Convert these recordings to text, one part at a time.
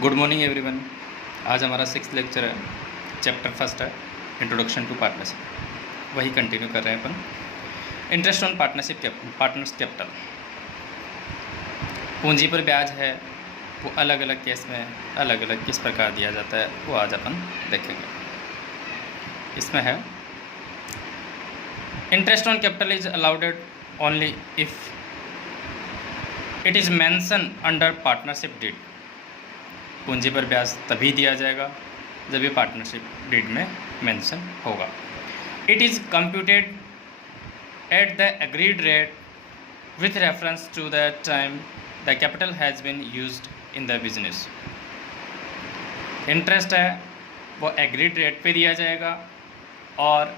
Good morning everyone. आज हमारा 6th lecture है, चैप्टर फर्स्ट है इंट्रोडक्शन टू पार्टनरशिप। वही कंटिन्यू कर रहे हैं अपन। Interest on partners capital. पूंजी पर ब्याज है वो अलग अलग केस में अलग अलग किस प्रकार दिया जाता है वो आज अपन देखेंगे। इसमें है interest on capital is allowed only if it is mention under partnership deed. पूंजी पर ब्याज तभी दिया जाएगा जब ये पार्टनरशिप डीड में मेंशन होगा। It is computed at the agreed rate with reference to the time the capital has been used in the business. Interest है वो एग्रीड रेट पे दिया जाएगा और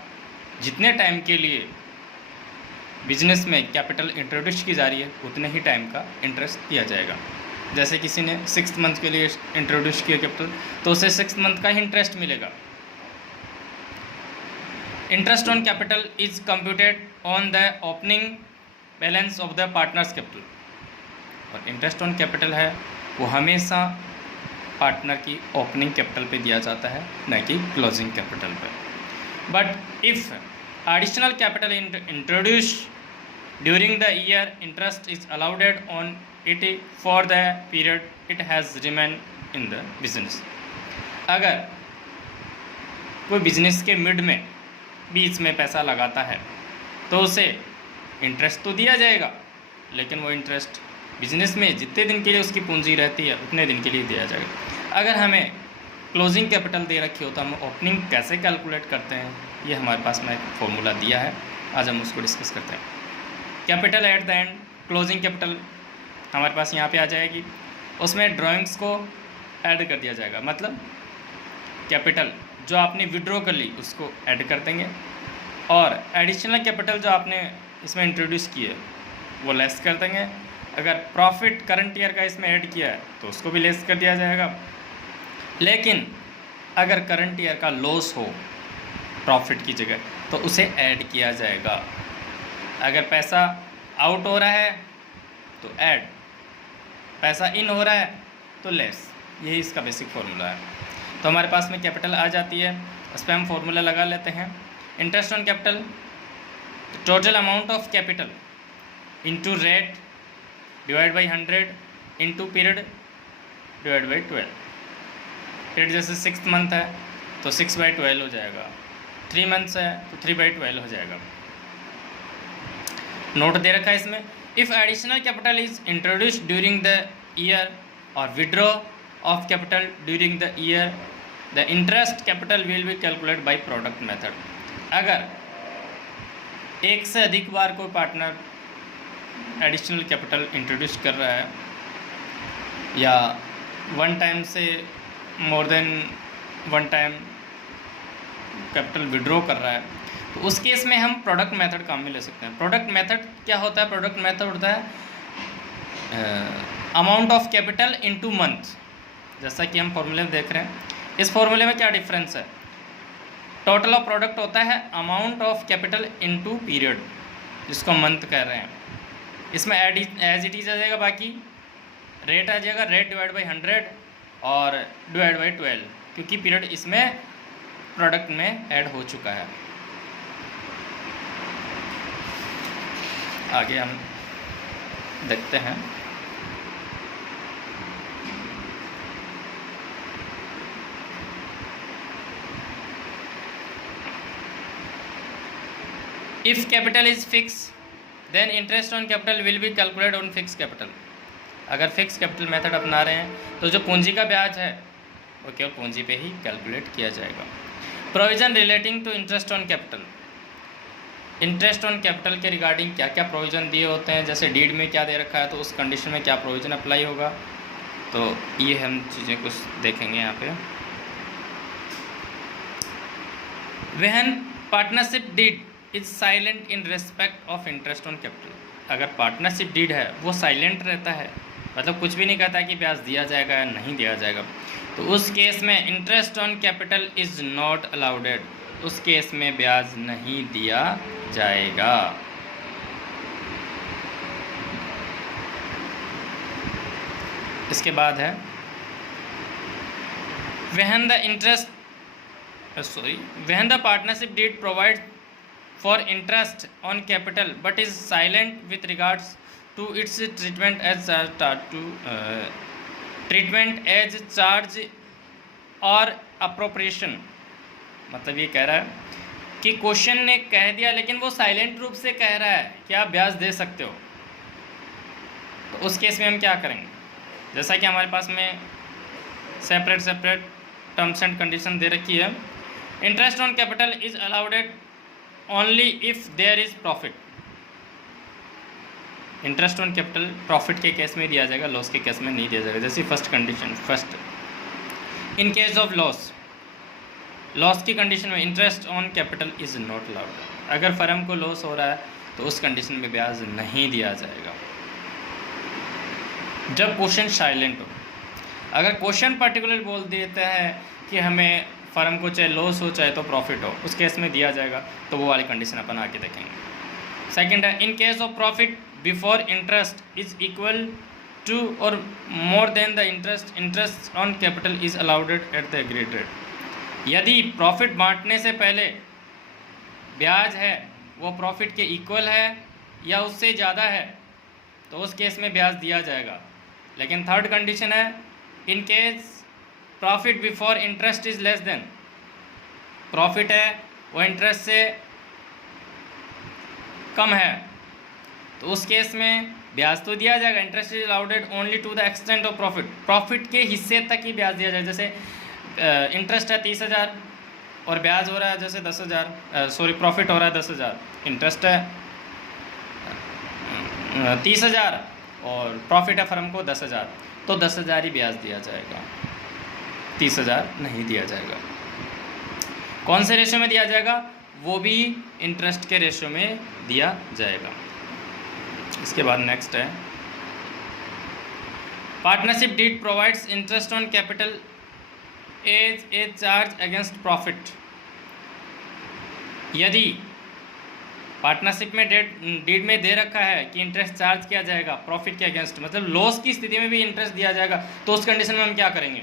जितने टाइम के लिए बिजनेस में कैपिटल इंट्रोड्यूस की जा रही है उतने ही टाइम का इंटरेस्ट दिया जाएगा। जैसे किसी ने 6th मंथ के लिए इंट्रोड्यूस किया कैपिटल तो उसे 6th मंथ का ही इंटरेस्ट मिलेगा। Interest on capital is computed on the opening balance of the partners capital. और इंटरेस्ट ऑन कैपिटल है वो हमेशा पार्टनर की ओपनिंग कैपिटल पे दिया जाता है, न कि क्लोजिंग कैपिटल पे। But if additional capital introduced during the year, interest is allowed on it for the period it has remained in the business। अगर कोई बिजनेस के मिड में बीच में पैसा लगाता है तो उसे इंटरेस्ट तो दिया जाएगा, लेकिन वो इंटरेस्ट बिजनेस में जितने दिन के लिए उसकी पूंजी रहती है उतने दिन के लिए दिया जाएगा। अगर हमें क्लोजिंग कैपिटल दे रखी हो तो हम ओपनिंग कैसे कैलकुलेट करते हैं, ये हमारे पास में एक फॉर्मूला दिया है, आज हम उसको डिस्कस करते हैं। Capital at the and, closing capital हमारे पास यहाँ पे आ जाएगी, उसमें ड्राइंग्स को ऐड कर दिया जाएगा। मतलब कैपिटल जो आपने विड्रॉ कर ली उसको ऐड कर देंगे और एडिशनल कैपिटल जो आपने इसमें इंट्रोड्यूस किए वो लेस कर देंगे। अगर प्रॉफिट करंट ईयर का इसमें ऐड किया है तो उसको भी लेस कर दिया जाएगा। लेकिन अगर करंट ईयर का लॉस हो प्रॉफिट की जगह तो उसे ऐड किया जाएगा। अगर पैसा आउट हो रहा है तो ऐड, पैसा इन हो रहा है तो लेस। यही इसका बेसिक फार्मूला है। तो हमारे पास में कैपिटल आ जाती है, उस पर हम फार्मूला लगा लेते हैं। Interest on capital, total amount of capital into rate divide by 100 into period divide by 12। Period जैसे 6th मंथ है तो 6/12 हो जाएगा, 3 मंथ्स है तो 3/12 हो जाएगा। नोट दे रखा है इसमें, if additional capital is introduced during the year और withdraw of capital during the year, the interest capital will be calculate by product method. अगर एक से अधिक बार कोई पार्टनर एडिशनल कैपिटल इंट्रोड्यूस कर रहा है या वन टाइम से more than one time capital withdraw कर रहा है तो उस केस में हम प्रोडक्ट मेथड काम में ले सकते हैं। प्रोडक्ट मेथड क्या होता है? प्रोडक्ट मेथड होता है amount of capital into month. जैसा कि हम फॉर्मूले में देख रहे हैं, इस फॉर्मूले में क्या डिफरेंस है? टोटल ऑफ प्रोडक्ट होता है amount of capital into period, जिसको मंथ कह रहे हैं। इसमें एज इट इज आ जाएगा, बाकी रेट आ जाएगा, रेट डिवाइड बाई 100 और डिवाइड बाई 12, क्योंकि पीरियड इसमें प्रोडक्ट में ऐड हो चुका है। आगे हम देखते हैं। If capital is fix then interest on capital will be calculate on fix capital. अगर फिक्स कैपिटल मेथड अपना रहे हैं तो जो पूंजी का ब्याज है वो केवल पूंजी पे ही कैलकुलेट किया जाएगा। Provision relating to interest on capital, interest on capital के रिगार्डिंग क्या क्या प्रोविज़न दिए होते हैं, जैसे डीड में क्या दे रखा है तो उस कंडीशन में क्या प्रोविज़न अप्लाई होगा, तो ये हम चीज़ें कुछ देखेंगे यहाँ पे। When partnership deed is silent in respect of interest on capital. अगर पार्टनरशिप डीड है वो साइलेंट रहता है, मतलब कुछ भी नहीं कहता कि ब्याज दिया जाएगा या नहीं दिया जाएगा, तो उस केस में interest on capital is not allowed. उस केस में ब्याज नहीं दिया जाएगा। इसके बाद है when the partnership deed provides for interest on capital but is silent with regards to its treatment as charge और अप्रोप्रिएशन, मतलब ये कह रहा है कि क्वेश्चन ने कह दिया लेकिन वो साइलेंट रूप से कह रहा है कि आप ब्याज दे सकते हो, तो उस केस में हम क्या करेंगे? जैसा कि हमारे पास में सेपरेट टर्म्स एंड कंडीशन दे रखी है, interest on capital is allowed only if there is profit. Interest on capital profit के केस में दिया जाएगा, लॉस के केस में नहीं दिया जाएगा। जैसे first condition, in case of loss की कंडीशन में interest on capital is not allowed. अगर फर्म को लॉस हो रहा है तो उस कंडीशन में ब्याज नहीं दिया जाएगा जब क्वेश्चन साइलेंट हो। अगर क्वेश्चन पर्टिकुलर बोल देता है कि हमें फर्म को चाहे लॉस हो चाहे तो प्रॉफिट हो, उस केस में दिया जाएगा, तो वो वाली कंडीशन अपन आके देखेंगे। सेकंड है, in case of profit before interest is equal to और more than the interest on capital is allowed at the agreed rate. यदि प्रॉफिट बांटने से पहले ब्याज है वो प्रॉफिट के इक्वल है या उससे ज़्यादा है, तो उस केस में ब्याज दिया जाएगा। लेकिन थर्ड कंडीशन है, in case profit before interest is less than, profit है वो इंटरेस्ट से कम है, तो उस केस में ब्याज तो दिया जाएगा। Interest is allowed only to the extent of profit, profit के हिस्से तक ही ब्याज दिया जाए। जैसे इंटरेस्ट है 30,000 और ब्याज हो रहा है जैसे 10,000, प्रॉफिट हो रहा है 10,000, इंटरेस्ट है 30,000 और प्रॉफिट है फर्म को 10,000, तो 10,000 ही ब्याज दिया जाएगा, 30,000 नहीं दिया जाएगा। कौन से रेशो में दिया जाएगा? वो भी इंटरेस्ट के रेशो में दिया जाएगा। इसके बाद नेक्स्ट है, partnership deed provides interest on capital as a charge against profit. यदि पार्टनरशिप में डीड में दे रखा है कि इंटरेस्ट चार्ज किया जाएगा प्रॉफिट के अगेंस्ट, मतलब लॉस की स्थिति में भी इंटरेस्ट दिया जाएगा, तो उस कंडीशन में हम क्या करेंगे?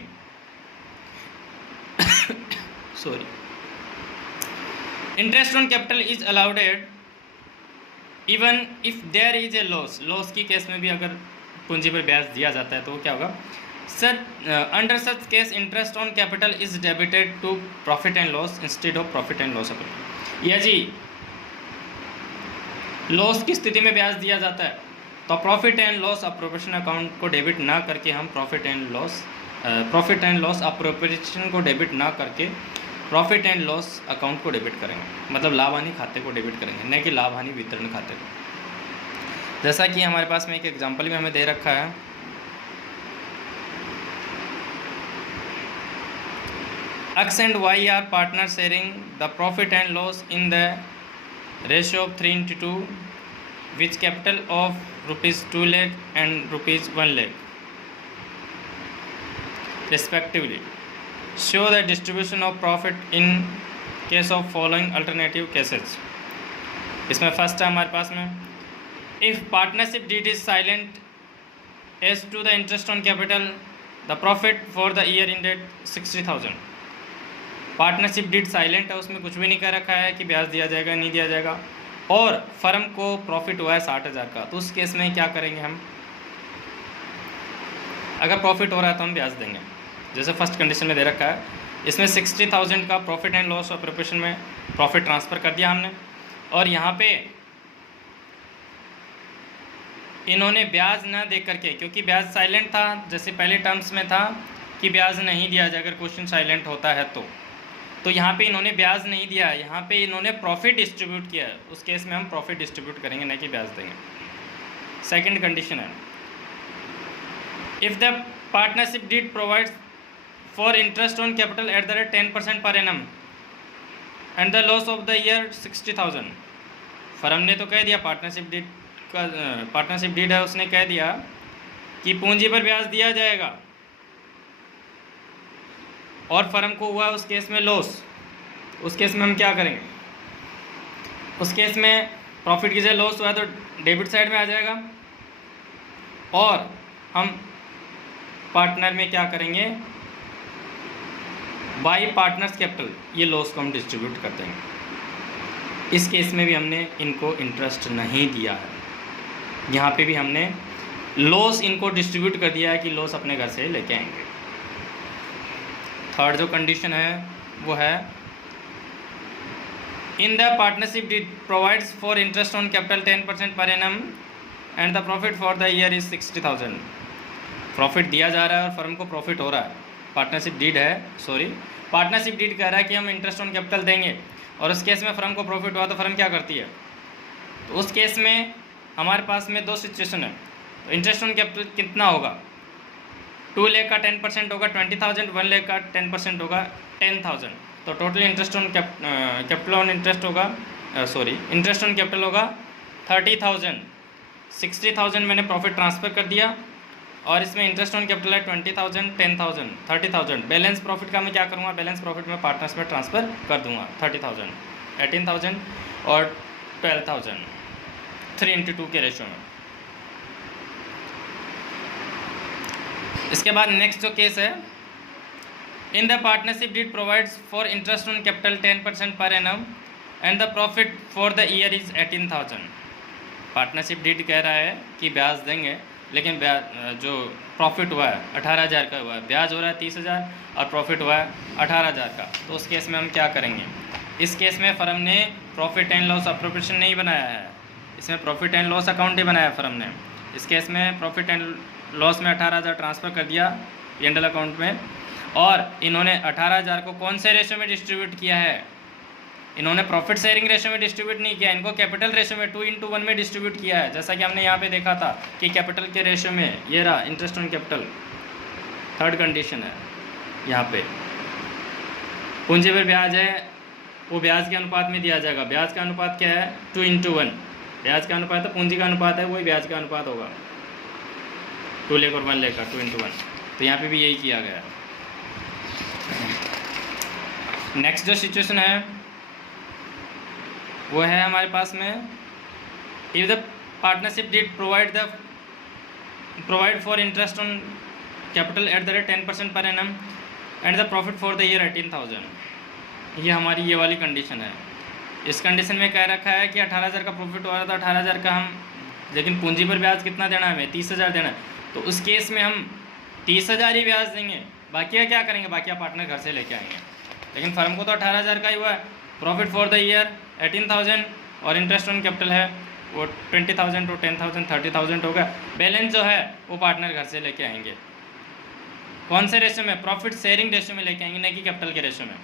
Interest on capital is allowed even if there is a loss की केस में भी अगर पूंजी पर ब्याज दिया जाता है तो क्या होगा? Under such case interest on capital is debited to profit and loss instead of profit and loss account. या जी लॉस की स्थिति में ब्याज दिया जाता है तो profit and loss appropriation account को डेबिट ना करके हम प्रॉफिट एंड लॉस अप्रोप्रिएशन को डेबिट ना करके प्रॉफिट एंड लॉस अकाउंट को डेबिट करेंगे, मतलब लाभ हानि खाते को डेबिट करेंगे, न कि लाभ हानि वितरण खाते को। जैसा कि हमारे पास में एक एग्जांपल भी हमें दे रखा है, X and Y are partners sharing the profit and loss in the ratio of 3:2, which capital of ₹2 lakh and ₹1 lakh respectively. Show the distribution of profit in case of following alternative cases. इसमें first है हमारे पास में, if partnership deed is silent as to the interest on capital, the profit for the year ended 60,000. Partnership deed silent है, उसमें कुछ भी नहीं कह रखा है कि ब्याज दिया जाएगा नहीं दिया जाएगा, और फर्म को प्रॉफिट हुआ है 60,000 का, तो उस केस में क्या करेंगे हम? अगर प्रॉफिट हो रहा है तो हम ब्याज देंगे, जैसे फर्स्ट कंडीशन में दे रखा है। इसमें 60,000 का प्रॉफिट एंड लॉस ऑपरेशन में प्रॉफिट ट्रांसफ़र कर दिया हमने, और यहाँ पे इन्होंने ब्याज न दे करके, क्योंकि ब्याज साइलेंट था, जैसे पहले टर्म्स में था कि ब्याज नहीं दिया जाए अगर क्वेश्चन साइलेंट होता है तो यहाँ पे इन्होंने ब्याज नहीं दिया, यहाँ पे इन्होंने प्रॉफिट डिस्ट्रीब्यूट किया, उस केस में हम प्रॉफिट डिस्ट्रीब्यूट करेंगे न कि ब्याज देंगे। सेकंड कंडीशन है, if the partnership deed provides for interest on capital at the rate 10% per annum and the loss of the year 60,000। Firm ने तो कह दिया, पार्टनरशिप डीड है, उसने कह दिया कि पूंजी पर ब्याज दिया जाएगा, और फर्म को हुआ उस केस में लॉस, उस केस में हम क्या करेंगे? उस केस में प्रॉफिट की जगह लॉस हुआ तो डेबिट साइड में आ जाएगा, और हम पार्टनर में क्या करेंगे? बाई पार्टनर्स कैपिटल, ये लॉस को हम डिस्ट्रीब्यूट कर देंगे। इस केस में भी हमने इनको इंटरेस्ट नहीं दिया है, यहाँ पे भी हमने लॉस इनको डिस्ट्रीब्यूट कर दिया है कि लॉस अपने घर से लेके आएंगे। थर्ड जो कंडीशन है वो है in the partnership deed provides for interest on capital 10% per annum and the profit for the year is 60,000। Profit दिया जा रहा है और फर्म को प्रॉफिट हो रहा है। पार्टनरशिप डीड है, सॉरी पार्टनरशिप डीड कह रहा है कि हम इंटरेस्ट ऑन कैपिटल देंगे और उस केस में फर्म को प्रॉफिट हुआ तो फर्म क्या करती है, तो उस केस में हमारे पास में दो सिचुएशन है। तो इंटरेस्ट ऑन कैपिटल कितना होगा, 2 लाख का 10% होगा 20,000, 1 लाख का 10% होगा 10,000। तो total interest on capital on interest होगा, सॉरी इंटरेस्ट ऑन कैपिटल होगा 30,000। 60,000 मैंने प्रॉफिट ट्रांसफ़र कर दिया और इसमें इंटरेस्ट ऑन कैपिटल है 20,000, 10,000, 30,000। बैलेंस प्रॉफिट का मैं क्या करूँगा, बैलेंस प्रॉफिट में पार्टनर्स में ट्रांसफ़र कर दूंगा 30,000, 18,000 और 12,000, 3:2 के रेशो में। इसके बाद नेक्स्ट जो केस है, in the partnership deed provides for interest on capital 10% per annum and the profit for the year is 18,000। Partnership deed कह रहा है कि ब्याज देंगे, लेकिन ब्याज जो प्रॉफिट हुआ है 18,000 का हुआ है, ब्याज हो रहा है 30,000 और प्रॉफिट हुआ है 18,000 का। तो उस केस में हम क्या करेंगे, इस केस में फर्म ने प्रॉफिट एंड लॉस अप्रोप्रिएशन नहीं बनाया है, इसमें प्रॉफिट एंड लॉस अकाउंट ही बनाया फर्म ने। इस केस में प्रॉफिट एंड लॉस में 18,000 ट्रांसफ़र कर दिया P&L अकाउंट में, और इन्होंने 18,000 को कौन से रेशो में डिस्ट्रीब्यूट किया है, इन्होंने प्रॉफिट शेयरिंग रेशो में डिस्ट्रीब्यूट नहीं किया, इनको कैपिटल रेशो में 2:1 में डिस्ट्रीब्यूट किया है। जैसा कि हमने यहाँ पे देखा था कि कैपिटल के रेशो में ये रहा interest on capital, third condition है यहाँ पे। पूंजी पर ब्याज है, वो ब्याज के अनुपात में दिया जाएगा। ब्याज का अनुपात क्या है, 2:1। ब्याज का अनुपात है, पूंजी का अनुपात है, वही ब्याज का अनुपात होगा 2 लाख और 1 लाख का 2:1। तो यहाँ पे भी यही किया गया है। नेक्स्ट जो सिचुएशन है वो है हमारे पास में, if the partnership did provide for interest on capital at the rate 10% per annum and the profit for the year 18,000। ये हमारी ये वाली कंडीशन है। इस कंडीशन में कह रखा है कि 18,000 का प्रॉफिट हो रहा था, 18,000 का हम, लेकिन पूंजी पर ब्याज कितना देना है हमें, 30,000 देना है। तो उस केस में हम 30,000 ही ब्याज देंगे, बाकी का क्या करेंगे, बाकी आप पार्टनर घर से लेके आएंगे। लेकिन फर्म को तो 18,000 का ही हुआ है, प्रॉफिट फॉर द ईयर 18,000 और इंटरेस्ट ऑन कैपिटल है वो 20,000 टू 10,000, 30,000 होगा। बैलेंस जो है वो पार्टनर घर से लेके आएंगे। कौन से रेशो में, प्रॉफिट शेयरिंग रेशो में लेके आएंगे, नहीं कि कैपिटल के रेशो में।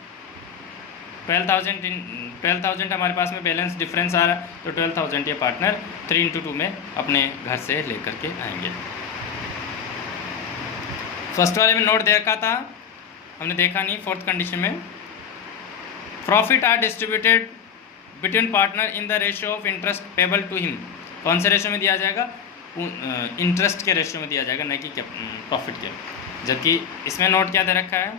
12,000 हमारे पास में बैलेंस डिफरेंस आ रहा है, तो 12,000 ये पार्टनर 3:2 में अपने घर से लेकर के आएंगे। फर्स्ट वाले में नोट देखा था हमने, देखा नहीं फोर्थ कंडीशन में, profit are distributed between partner in the ratio of interest payable to him. कौन से रेशियो में दिया जाएगा, इंटरेस्ट के रेशियो में दिया जाएगा, न कि प्रॉफिट के। जबकि इसमें नोट क्या दे रखा है,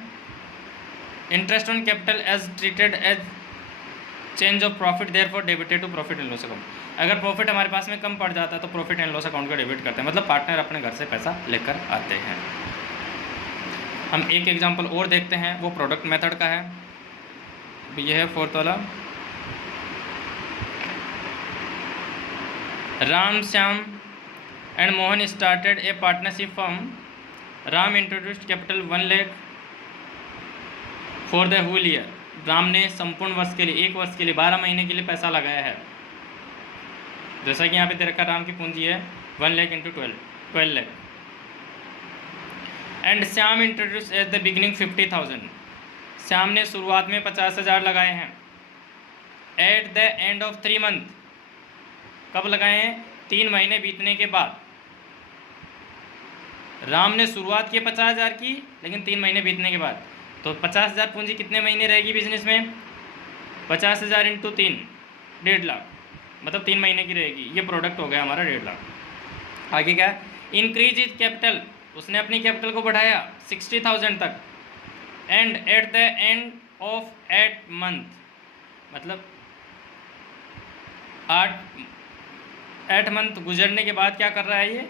interest on capital as treated as change of profit therefore debited to profit and loss account. अगर प्रॉफिट हमारे पास में कम पड़ जाता है तो प्रॉफिट एंड लॉस अकाउंट को डेबिट करते हैं, मतलब पार्टनर अपने घर से पैसा लेकर आते हैं। हम एक एग्जांपल और देखते हैं, वो प्रोडक्ट मेथड का है। ये है फोर्थ वाला, Ram Shyam and Mohan started a partnership firm. Ram introduced capital 1 lakh for the whole year. Ram ने संपूर्ण वर्ष के लिए, 1 वर्ष के लिए, 12 महीने के लिए पैसा लगाया है। जैसा कि यहाँ पे दे रखा, राम की पूंजी है 1 lakh into 12 lakh. And Shyam introduce at the beginning 50,000। Shyam ने शुरुआत में 50,000 लगाए हैं। Eight the end of 3 month, कब लगाए हैं, 3 महीने बीतने के बाद। राम ने शुरुआत की 50,000 की, लेकिन 3 महीने बीतने के बाद। तो 50,000 पूंजी कितने महीने रहेगी बिजनेस में, 50,000 इंटू 3, 1.5 लाख, मतलब 3 महीने की रहेगी। ये प्रोडक्ट हो गया हमारा 1.5 लाख। आगे क्या, इंक्रीज इज कैपिटल, उसने अपनी कैपिटल को बढ़ाया 60,000 तक। And eight the end of 8 month, मतलब 8 मंथ गुजरने के बाद क्या कर रहा है ये,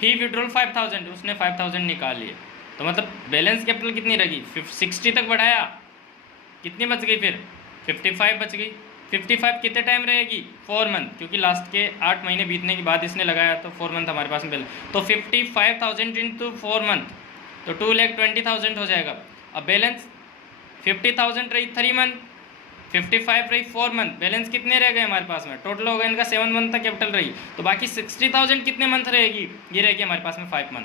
ही विड्रॉल 5,000, उसने 5,000 निकाल लिए। तो मतलब बैलेंस कैपिटल कितनी रहेगी, 60 तक बढ़ाया, कितनी बच गई फिर 55 बच गई। 55 कितने टाइम रहेगी, 4 मंथ, क्योंकि लास्ट के 8 महीने बीतने के बाद इसने लगाया तो 4 मंथ हमारे पास में बैलेंस। तो 55,000 इंटू 4 मंथ तो 2,20,000 हो जाएगा। अब बैलेंस 50,000 रही 3 मंथ, 55 रही 4 मंथ, बैलेंस कितने रह गए हमारे पास में, टोटल हो गया इनका 7 मंथ तक कैपिटल रही। तो बाकी 60,000 कितने मंथ रहेगी, ये रहेगी हमारे पास में 5 month,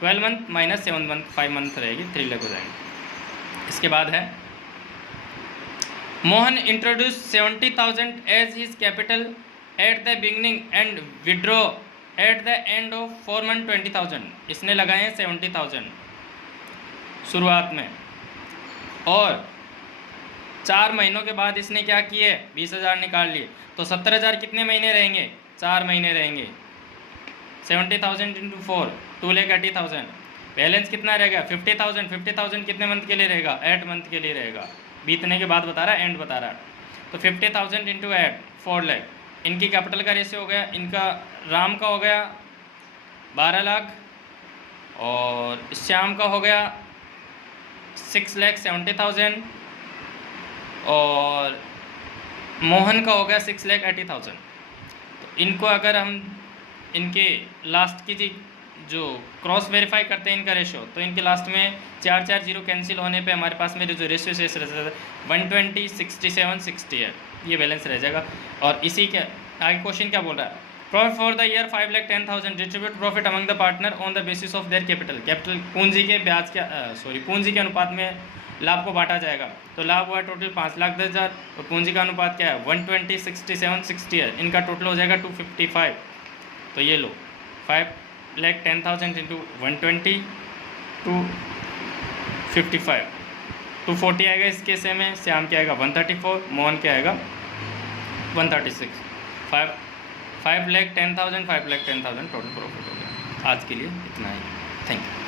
12 month minus 7 month, 5 month रहेगी, 3 लाख हो जाएंगे। इसके बाद है Mohan introduce 70,000 as his capital at the beginning and withdraw at the end of 4 month 20,000। इसने लगाए हैं 70,000 शुरुआत में, और 4 महीनों के बाद इसने क्या किए, 20,000 निकाल लिए। तो 70,000 कितने महीने रहेंगे, 4 महीने रहेंगे। 70,000 इंटू 4 2,80,000। बैलेंस कितना रहेगा 50,000। 50,000 कितने मंथ के लिए रहेगा, 8 मंथ के लिए रहेगा, बीतने के बाद बता रहा है, एंड बता रहा है। तो 50,000 इंटू 8 4 लाख। इनकी कैपिटल का रेशियो हो गया, इनका राम का हो गया 12 लाख, और श्याम का हो गया 6,70,000, और मोहन का हो गया 6,80,000। तो इनको अगर हम इनके लास्ट की जो क्रॉस वेरीफाई करते हैं इनका रेशियो, तो इनके लास्ट में 4 0 कैंसिल होने पे हमारे पास में जो रेशियो शेष रहता है 120 67 60 है, ये बैलेंस रह जाएगा। और इसी के आगे क्वेश्चन क्या बोल रहा है, profit for the year 5,10,000 distribute profit among the partner on the basis of their capital. Capital पूंजी के ब्याज के पूंजी के अनुपात में लाभ को बांटा जाएगा। तो लाभ हुआ टोटल 5,10,000, और पूंजी का अनुपात क्या है 120 67 60 है, इनका टोटल हो जाएगा 255। तो ये लो 5,10,000 इंटू 120 255 240 आएगा इस केस में, श्याम क्या आएगा 134, मोहन क्या आएगा 136। 5,10,000 5,10,000 टोटल प्रॉफिट हो गया। आज के लिए इतना ही, थैंक यू।